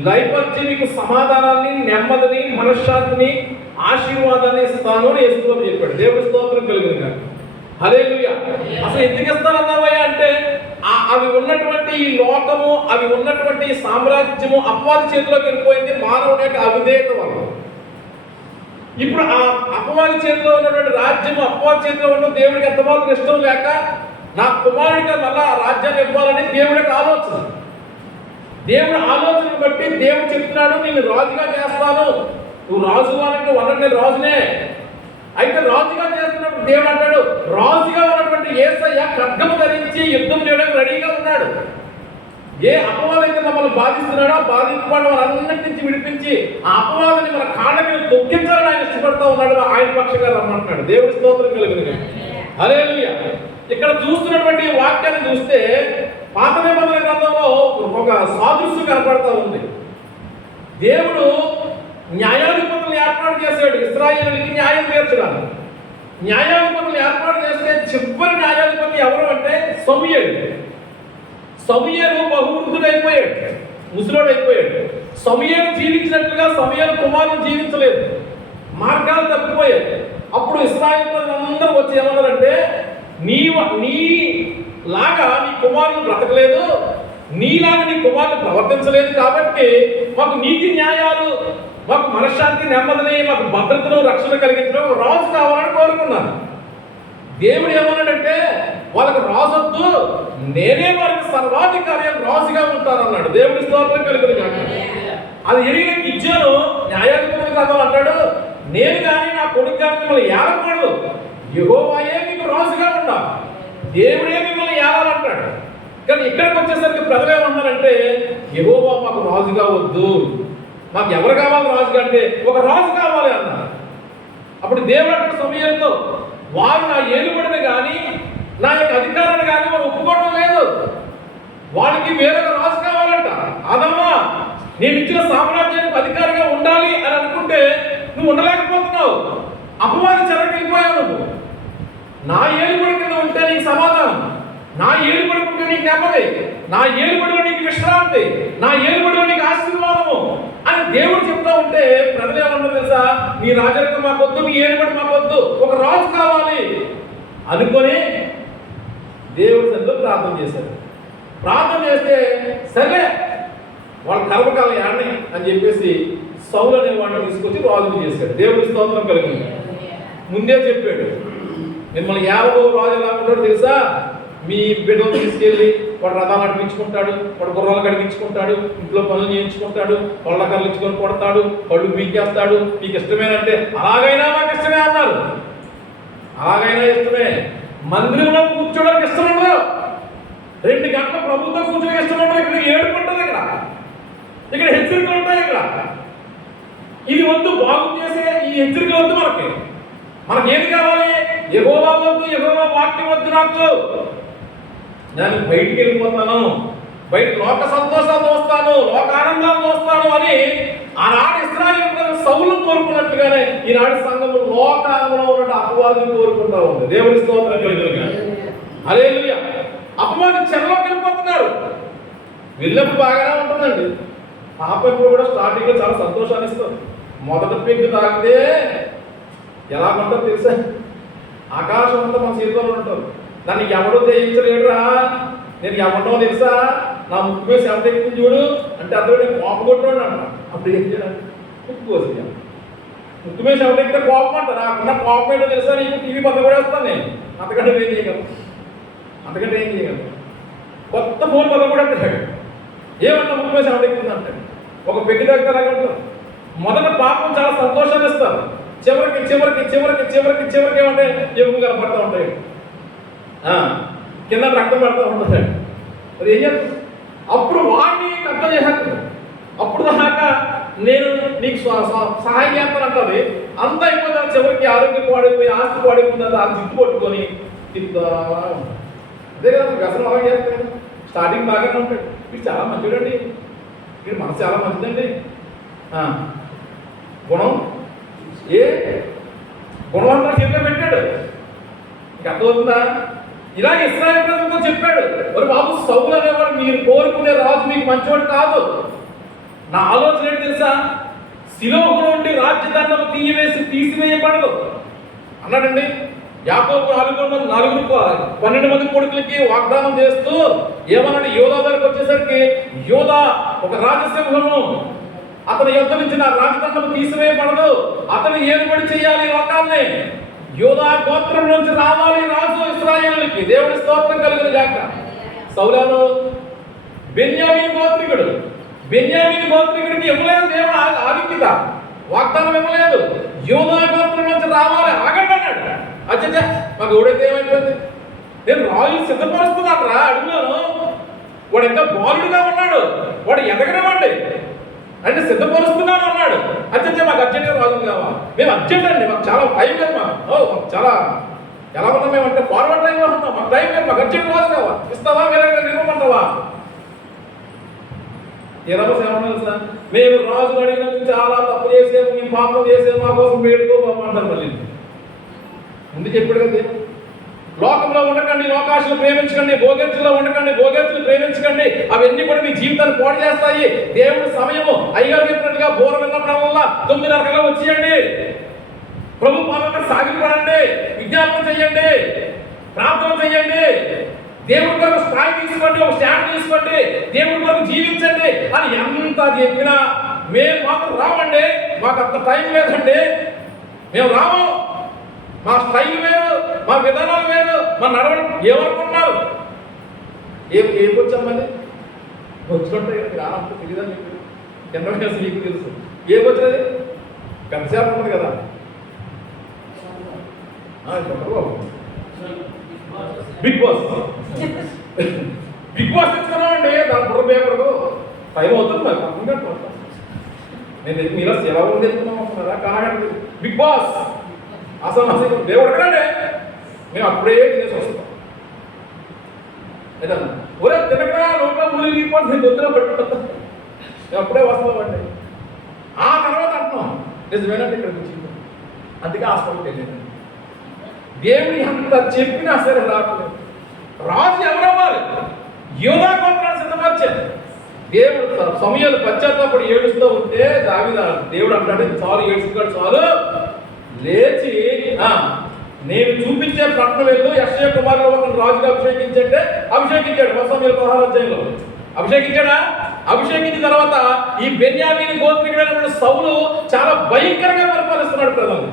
లయపరిచి మీకు సమాధానాన్ని, నెమ్మదిని, మనశ్శాంతిని, ఆశీర్వాదాన్ని ఇస్తాను అని యేసుప్రభువు చెప్పాడు. దేవుడి స్తోత్రం కలుగును గాక. హల్లెలూయా. అసలు ఎందుకు ఇస్తానన్నావయ్యా అంటే, అవి ఉన్నటువంటి ఈ లోకము, అవి ఉన్నటువంటి ఈ సామ్రాజ్యము అపవాది చేతిలోకి వెళ్ళిపోయింది మానవుని యొక్క అవిధేయత వల్ల. ఇప్పుడు ఆ అపవాది చేతిలో ఉన్నటువంటి రాజ్యము అపవాది చేతిలో ఉండడం దేవుడికి ఎంతమాత్రం ఇష్టం లేక, నా కుమారుడిగా మళ్ళా ఆ రాజ్యాన్ని ఇవ్వాలని దేవుడి యొక్క ఆలోచన. దేవుడి ఆలోచనను బట్టి దేవుడు చెప్తున్నాడు, నేను రాజుగా చేస్తాను. నువ్వు రాజు అంటే వనరు, నేను రాజునే. అయితే రాజుగా చేస్తున్నప్పుడు దేవుడు అంటాడు, రాజుగా ఉన్నటువంటి యేసయ్య ఖడ్గము ధరించి యుద్ధం చేయడానికి రెడీగా ఉన్నాడు. ఏ అపవాదం అయితే మమ్మల్ని బాధిస్తున్నాడో బాధించబడిన వారందరి నుంచి విడిపించి ఆ అపవాదాన్ని మన కాళ్ళ మీద తొక్కించాలని ఆయన ఇష్టపడతా ఉన్నాడు. ఆయన పక్షంగా రమ్మంటున్నాడు. దేవుడి స్తోత్రం కలుగును. హల్లెలూయా. ఇక్కడ చూస్తున్నటువంటి వాక్యాన్ని చూస్తే పాత నిబంధన గ్రంథంలో ఒక సాదృశ్యం కనపడతా ఉంది. దేవుడు న్యాయాధిపతులను ఏర్పాటు చేశాడు ఇశ్రాయేలుకి న్యాయం తీర్చడానికి. న్యాయాధిపతులు ఏర్పాటు చేస్తే చివరి న్యాయాధిపతి ఎవరు అంటే సమూయేలు. సమూయేలు బహువృద్ధుడైపోయాడు, ముసలోడైపోయాడు. సమూయేలు జీవించినట్లుగా సమూయేలు కుమారులు జీవించలేదు, మార్గాలు తప్పిపోయాయి. అప్పుడు ఇశ్రాయేలు అందరూ వచ్చి ఏమన్నారంటే, నీలాగా నీ కుమారులు బ్రతకలేదు, నీలాగా నీ కుమారులు ప్రవర్తించలేదు, కాబట్టి మాకు నీతి న్యాయాలు మాకు మనశ్శాంతి, నెమ్మదిని, మాకు భద్రతను, రక్షణ కలిగించడం ఒక రాజు కావాలని కోరుకున్నాను. దేవుడు ఏమన్నాడంటే వాళ్ళకి రాజొద్దు, నేనే వారికి సర్వాధికారి రాజుగా ఉంటానన్నాడు. దేవుడి స్తోత్రం కలుగును గాక. అది ఎరిగిన గిజ్జోను న్యాయాధిపతుల గ్రంథంలో అంటాడు, నేను కానీ నా కొడుకు కానీ మిమ్మల్ని ఏలకూడదు, యెహోవాయే మీకు రాజుగా ఉండాలి, దేవుడే మిమ్మల్ని ఏలాలంటాడు. కానీ ఇక్కడికి వచ్చేసరికి ప్రజలు ఏమన్నారంటే యెహోవా మాకు రాజుగా వద్దు, మాకు ఎవరు కావాలి రాజుగా అంటే ఒక రాజు కావాలి అన్నారు. అప్పుడు దేవుడు అక్కడ సమయంతో వారు నా ఏలుబడిని కానీ నా యొక్క అధికారాన్ని కానీ వారు ఒప్పుకోవడం లేదు, వాళ్ళకి వేరొక రాజు కావాలంట. అదమ్మా నేను ఇచ్చిన సామ్రాజ్యానికి అధికారిగా ఉండాలి అని అనుకుంటే నువ్వు ఉండలేకపోతున్నావు, అపవాది చెరకు వెళ్ళిపోయావు. నువ్వు నా ఏలుబడి కింద ఉంటే నీకు సమాధానం, నా ఏలుబడి ఉంటే నీకు నెమ్మది, నా ఏలుబడిలో నీకు విశ్రాంతి, నా ఏలుబడిలో నీకు ఆశీర్వాదము అని దేవుడు చెప్తా ఉంటే ప్రజలు ఏమన్నా తెలుసా, నీ రాజరికం మాకొద్దు, నీ ఏలుబడి మాకొద్దు, ఒక రాజు కావాలి అనుకొని దేవుడి సన్నిధిలో ప్రార్థన చేశారు. ప్రార్థన చేస్తే సరే వాళ్ళ కర్మకాలం యాడ్ని అని చెప్పేసి సౌలు అనే వాడిని తీసుకొచ్చి రాజుని చేశాడు. దేవుడి స్తోత్రం కలిగింది. ముందే చెప్పాడు, మిమ్మల్ని 50 రాజు ఎలా ఉంటాడో తెలుసా, మీ బిడ్డలు తీసుకెళ్ళి వాడు రథాలు నడిపించుకుంటాడు, వాడు గుర్రాలు కడిగించుకుంటాడు, ఇంట్లో పనులు చేయించుకుంటాడు, పళ్ళ కళ్ళు ఇచ్చుకొని కొడతాడు, పళ్ళు పీకేస్తాడు, మీకు ఇష్టమేనంటే అలాగైనా మాకు ఇష్టమే అన్నారు. అలాగైనా ఇష్టమే, మందిరంలో కూర్చోడానికి ఇష్టం ఉండదు, 2 గంటల ప్రభుత్వం కూర్చోడానికి ఇష్టం ఉండదు, ఇక్కడ ఏడుకుంటుంది, ఇక్కడ హెచ్చరికలు ఉంటాయి. ఇది వద్దు, బాగు చేసే ఈ హెచ్చరికలు వద్దు, మనకి ఏది కావాలి, యెహోవా వద్దు, యెహోవా వాక్యం వద్దు, నాకు నేను బయటికి వెళ్ళిపోతాను, బయట లోక సంతోషాలు వస్తాను, లోక ఆనందాలు వస్తాను అని ఆనాడు ఇశ్రాయేలు సౌలు కోరుకున్నట్లుగానే ఈనాడు సంఘము లోకంలో ఉన్న అపవాదిని కోరుకుంటా ఉంది. దేవుడి స్తోత్రం కలుగును గాక. హల్లెలూయా. అపవాది చెరలోకి వెళ్ళిపోతున్నారు. వెళ్ళినప్పుడు బాగానే ఉంటుందండి. పాప ఇప్పుడు కూడా స్టార్టింగ్లో చాలా సంతోషాన్ని ఇస్తుంది. మొదటి పెగ్గు తాగితే ఎలా ఉంటుందో తెలుసా, ఆకాశం అంతా మన చేతిలో ఉంటారు. నన్ను ఎవడో జయించలేడురా, నేను ఎవడో తెలుసా, నా ముక్కు మీద సెవెంత ఎక్కింది చూడు అంటే అతడు నేను కోపం కొట్టుకోండి అంట. అప్పుడు ఏం చేయాలి, ముక్కు కోసి ముక్కు మీద సెవెంత ఎక్కితే కోపం అంట. నాకున్న కోపం ఏంటో తెలుసా, నీకు టీవీ పక్క కూడా వేస్తాను నేను, అంతకంటే ఏం చేయగలను, అంతకంటే ఏం చేయగలను. కొత్త ఫోన్ పక్క కూడా అంటాడు, ఏమన్నా ముక్కు మీద సెవెంత ఎక్కుతుంది అంటాడు. ఒక పెళ్లి దగ్గర ఉంటారు. మొదట పాపం చాలా సంతోషాన్ని ఇస్తారు, చివరికి చివరికి చివరికి చివరికి చివరికి ఏమంటే ఎముక కనపడతా ఉంటాయి, కింద రక్తం పడుతూ ఉంటుంది. అది ఏం చేస్తుంది, అప్పుడు వాడిని కష్టం చేసేస్తుంది. అప్పుడు దాకా నేను నీకు సహాయం చేస్తాను అంటుంది. అంతా అయిపోతే చివరికి ఆరోగ్యం పాడైపోయి ఆస్తి పాడైపోతుంది, ఆ జిట్టు పట్టుకొని తిప్పుతా ఉంటాడు. అదే కదా వ్యసనం అలా చేస్తాను. స్టార్టింగ్ బాగానే ఉంటాడు, వీడు చాలా మంచిదండి, వీడు మనసు చాలా మంచిదండి. గుణం ఏ గుణం అంతా చేతిలో పెట్టాడు. మీకు అర్థమవుతుందా? ఇలా ఇశ్రాయేలు ప్రజలతో చెప్పాడు, మరి బాబు సౌలు అనేవాడు మీరు కోరుకునే రాజు మీకు మంచివాడు కాదు. నా ఆలోచన ఏంటి తెలుసా, శిలోహు నుండి రాజ్యదండము తీసివేయబడదు అన్నాడండి. యాకోబు 12 మంది కొడుకులకి వాగ్దానం చేస్తూ ఏమన్నాడు, యోధా దగ్గరికి వచ్చేసరికి యోధా ఒక రాజసింహము, అతని యుద్ధ నుంచి నా రాజదండము తీసివేయబడదు, అతను ఏలుబడి చేయాలి లోకాన్ని, యోధా గోత్రం నుంచి రావాలి రాజు ఇశ్రాయేలుకి. దేవుడి స్తోత్రం కలుగును గాక. సౌలు బెన్యామీను గోత్రికుడు, బెన్యామీను గోత్రికుడికి ఇవ్వలేదు దేవుడు ఆధిక్యత, వాగ్దానం ఇవ్వలేదు. యోధా గోత్రం నుంచి రావాలి, ఆగండి అన్నాడు. అచ్చా మాకు ఎవడైతే ఏమైపోయింది, నేను రాజు సిద్ధపరుస్తున్నాను రా అడుగున్నాను, వాడు ఇంకా బాలుడుగా ఉన్నాడు, వాడు ఎదగనివ్వండి అంటే సిద్ధపరుస్తున్నాను అన్నాడు. అచ్చా మాకు అర్జెంట్గా రాజు కావాలి, మేము అర్జెంట్ అండి, మాకు చాలా టైం లేదు, మాకు చాలా ఎలా ఉన్నాం మేమంటే ఫార్వర్డ్ టైంలో ఉన్నాం, మాకు టైం లేదు, మాకు అర్జెంట్ రాజు కావాలి, ఇస్తావా వేరే ఇవ్వమంటావా? ఏమన్నా మేము రాజు అడిగినందుకు చాలా తప్పు చేసాము, మేము పాపం చేసాము, మా కోసం వేడుకోమంటారు. మళ్ళీ ముందు చెప్పాడు కదా, లోకంలో ఉండకండి, లోకాశలు ప్రేమించకండి, భోగేచ్చులో ఉండకండి, భోగేచ్చులు ప్రేమించకండి, అవన్నీ కూడా మీ జీవితాన్ని పాడు చేస్తాయి. దేవుడు సమయము అయ్యగారు చెప్పినట్టుగా బోర విన్నప్పుడల్లా 9:30 కల్లా వచ్చేయండి, ప్రభు పాలన సాగిపడండి, విజ్ఞాపన చెయ్యండి, ప్రార్థన చెయ్యండి, దేవుడి కొరకు స్థాయి తీసుకోండి, ఒక స్టాండ్ తీసుకోండి, దేవుడి కొరకు జీవించండి అని ఎంత చెప్పినా మేము మాత్రం రావండి. మాకు అంత టైం లేదండి, మేము రాము, మా స్టైల్ వేరు, మా విధానాలు వేరు, మా నడవడం ఏమనుకుంటున్నారు? ఏం వచ్చామని వచ్చుకుంటే ఆనందం తెలియదా మీకు? ఎంత మీకు తెలుసు ఏమొచ్చినది? పెద్దసేపు ఉంటుంది కదా. బిగ్ బాస్ బిగ్ బాస్ తెచ్చుకున్నామండి, దాని బుర్ర పేపరు టైం అవుతుంది మరి పక్కన కట్టుకుంటాం. నేను మీలో ఎలా ఉంది తెచ్చుకున్నాం కానీ బిగ్ బాస్ అసలు దేవుడు ఎక్కడండి? మేము అప్పుడే తినేసి వస్తాం. ఏదన్నా ఒరే తినకరా లోపల మునిగిపోతే నేను దొద్దులో పెట్టుకుంటాం, మేము అప్పుడే వస్తామండి. ఆ తర్వాత అంటున్నాం నిజమేనండి ఇక్కడ నుంచి, అందుకే హాస్పిటల్కి వెళ్ళాను. దేవుని అంత చెప్పినా సరే రావట్లేదు. రాజు ఎవరవ్వాలి? యోధా గోత్రాన్ని సిద్ధపరిచారు. దేవుడు సమయాలు పశ్చాత్తాపడి ఏడుస్తూ ఉంటే దేవుడు అంటాడు చాలు ఏడుస్తున్నాడు, చాలు లేచి నేను చూపించే పట్టణం వెళ్ళు, యెషయా కుమారుడు ఒకరిని రాజుగా అభిషేకించంటే అభిషేకించాడు. 1 అధ్యాయంలో అభిషేకించాడా? అభిషేకించిన తర్వాత ఈ బెన్యామీను గోత్రికుడైన సౌలు చాలా భయంకరంగా పరిపాలిస్తున్నాడు. ప్రజలు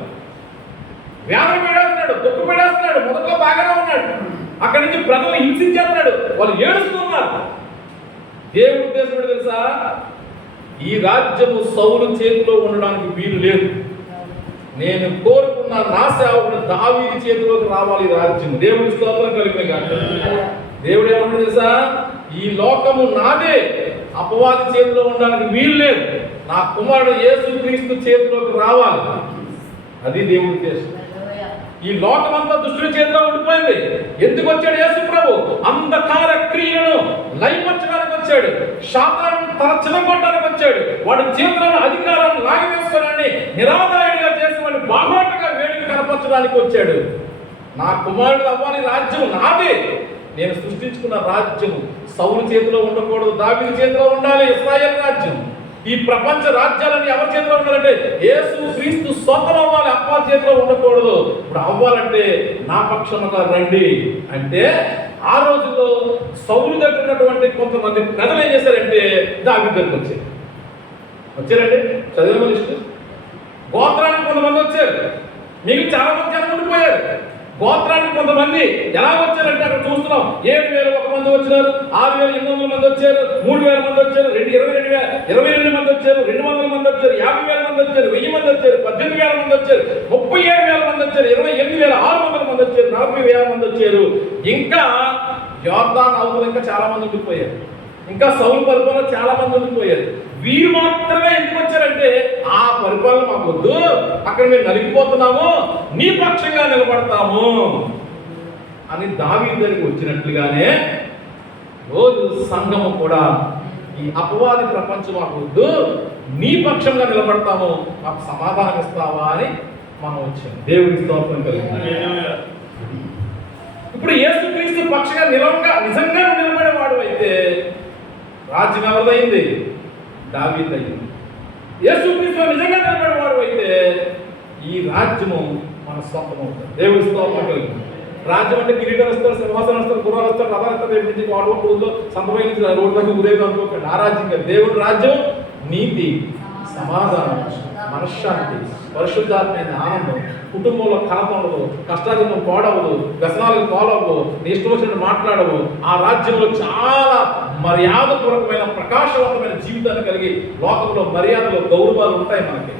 వ్యాధులు పెడేస్తున్నాడు, దుఃఖ పెడేస్తున్నాడు. మొదట్లో బాగానే ఉన్నాడు, అక్కడి నుంచి ప్రజలు హింసించేస్తున్నాడు, వాళ్ళు ఏడుస్తున్నారు. దేవుడి ఉద్దేశం తెలుసా? ఈ రాజ్యము సౌలు చేతిలో ఉండడానికి వీలు లేదు. నేను కోరుకున్న నా సేవకుడు దావీదు చేతిలోకి రావాలి ఈ రాజ్యం. దేవుడి స్తోత్రం కలిగిన కాదు. దేవుడు ఏమన్నా తెలుసా? ఈ లోకము నాదే, అపవాది చేతిలో ఉండడానికి వీలు లేదు. నా కుమారుడు యేసుక్రీస్తు చేతిలోకి రావాలి. అది దేవుడి ఉద్దేశం. ఈ లోకమంతా దుష్టుడి చేతిలో ఉండిపోయింది. ఎందుకు వచ్చాడు యేసు ప్రభు? అంధకార క్రియలను లయపరచడానికి వచ్చాడు, శాతాలను తన చిన్నగొట్టడానికి వచ్చాడు. వాడి చేతులను అధికారాన్ని లాగివేసుకోవాలని నిరాదాయుడిగా చేసి వాడిని బాహోటగా వేడికి కనపరచడానికి వచ్చాడు. నా కుమారుడు అవ్వాలి, రాజ్యం నాదే. నేను సృష్టించుకున్న రాజ్యం సౌలు చేతిలో ఉండకూడదు, దావీదు చేతిలో ఉండాలి. ఇశ్రాయేలు రాజ్యం, ఈ ప్రపంచ రాజ్యాలన్నీ ఎవరి చేతిలో ఉండాలంటే యేసు క్రీస్తు సొంతం అవ్వాలి, అప్ప చేతిలో ఉండకూడదు. ఇప్పుడు అవ్వాలంటే నా పక్షముగా రండి అంటే ఆ రోజుల్లో సౌలు దగ్గర ఉన్నటువంటి కొంతమంది ప్రజలు ఏం చేశారంటే దావీదు దగ్గరికి వచ్చారండి. చదివే లిస్టు గోత్రానికి కొంతమంది వచ్చారు, మీకు చాలా మంది జనం ఉండిపోయారు. గోత్రానికి కొంతమంది ఎలా వచ్చారంటే అక్కడ చూస్తున్నాం. 7,001 మంది వచ్చినారు, 6,800 మంది వచ్చారు, 3,000 మంది వచ్చారు, 22 మంది వచ్చారు, 200 మంది వచ్చారు, 50,000 మంది వచ్చారు, 1000 మంది వచ్చారు, 18,000 మంది వచ్చారు, 37,000 మంది వచ్చారు, 28,600 మంది వచ్చారు, 40,000 మంది వచ్చారు. ఇంకా యోర్దాను అవతల ఇంకా చాలా మంది ఉండిపోయారు. ఇంకా సౌలు పరిపాలన చాలా మంది ఉండిపోయారు. వీరు మాత్రమే ఎందుకు వచ్చారంటే ఆ పరిపాలన మాకు వద్దు, అక్కడ మేము నలిగిపోతున్నాము, నీ పక్షంగా నిలబడతాము అని దావీదు దగ్గరికి వచ్చినట్లుగానే రోజు సంఘము కూడా ఈ అపవాది ప్రపంచం మాకు వద్దు, నీ పక్షంగా నిలబడతాము, మాకు సమాధానం ఇస్తావా అని మనం వచ్చాం. దేవుడి స్తోత్రం కలిగింది. ఇప్పుడు యేసుక్రీస్తు పక్షంగా నిజంగా నిలబడేవాడు అయితే రాజ్యం ఎవరిదైంది? దావీదు అయింది. యేసుక్రీస్తు నిజంగా నిలబడేవాడు అయితే ఈ రాజ్యము మన సొంతం అవుతుంది. దేవుడి స్తోత్రం కలిగింది. రాజ్యం అంటే కిరీటం వస్తారు, సింహాసనం వస్తారు, గుర్రాలు వస్తారు, రథాలు వస్తారు, రేపు నుంచి వాడు రోజుల్లో సంతమైన రోడ్లకు ఉదయం అనుకోకండి. ఆ రాజ్యం కాదు. దేవుడి రాజ్యం నీతి, సమాధానం, మనశ్శాంతి, పరిశుద్ధాత్మైన ఆనందం, కుటుంబంలో కలత ఉండదు, కష్టాజీతం పాడవదు, వ్యసనాలకు పాలవదు, నీ ఇష్టం వచ్చినట్టు మాట్లాడవు. ఆ రాజ్యంలో చాలా మర్యాదపూర్వకమైన ప్రకాశవంతమైన జీవితాన్ని కలిగి లోకంలో మర్యాదలు గౌరవాలు ఉంటాయి మనకి.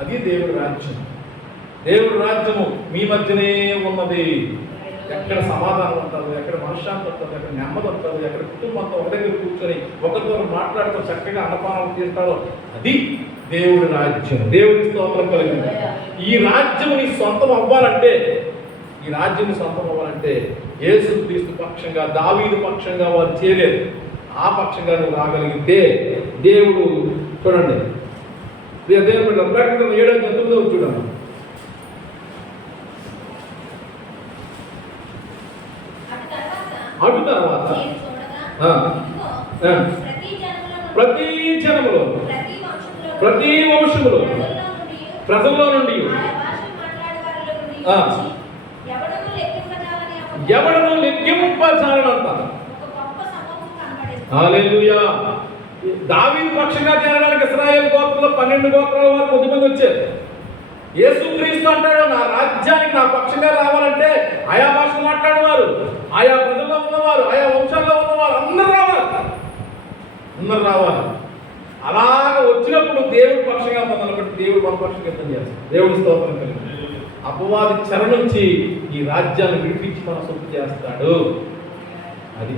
అది దేవుడి రాజ్యం. దేవుడి రాజ్యము మీ మధ్యనే ఉన్నది. ఎక్కడ సమాధానం ఉంటుంది, ఎక్కడ మనశ్శాంతి ఉంటుంది, ఎక్కడ నెమ్మది ఉంటుంది, ఎక్కడ కుటుంబంతో ఒక దగ్గర కూర్చొని ఒకరితో మాట్లాడుతూ చక్కగా అన్నపానాలు తీస్తారో అది దేవుడి రాజ్యం. దేవుడి స్తోత్రం కలిగింది. ఈ రాజ్యం నీ సొంతం అవ్వాలంటే, ఈ రాజ్యం సొంతం అవ్వాలంటే యేసుక్రీస్తు పక్షంగా, దావీదు పక్షంగా వారు చేయలేదు. ఆ పక్షంగా నువ్వు రాగలిగితే దేవుడు చూడండి. దేవుడు ప్రకటన 7:9 చూడండి. అటు తర్వాత ప్రతి జనములో, ప్రతి వంశములో, ప్రజల్లో నుండి ఎవడను లెక్కింపజాలనంత. హల్లెలూయా. దావీదు పక్షంగా చేరడానికి ఇశ్రాయేలు గోత్రంలో 12 గోత్రాల వారు కొద్దిమంది వచ్చారు. యేసుక్రీస్తు అంటాడు, నా రాజ్యానికి నా పక్షంగా రావాలంటే ఆయా భాషలు మాట్లాడేవారు, ఆయా ప్రజల్లో ఉన్నవారు, ఆయా వంశాల్లో ఉన్నవారు అందరూ రావాలి. అలాగ వచ్చినప్పుడు దేవుడి పక్షంగా పొందాలి. బట్టి దేవుడు మన పక్షంగా యుద్ధం చేస్తాడు. దేవుడి స్తోత్రం కలిగి అపవాది చెర నుంచి ఈ రాజ్యాన్ని విడిపించి మన సొత్తు చేస్తాడు. అది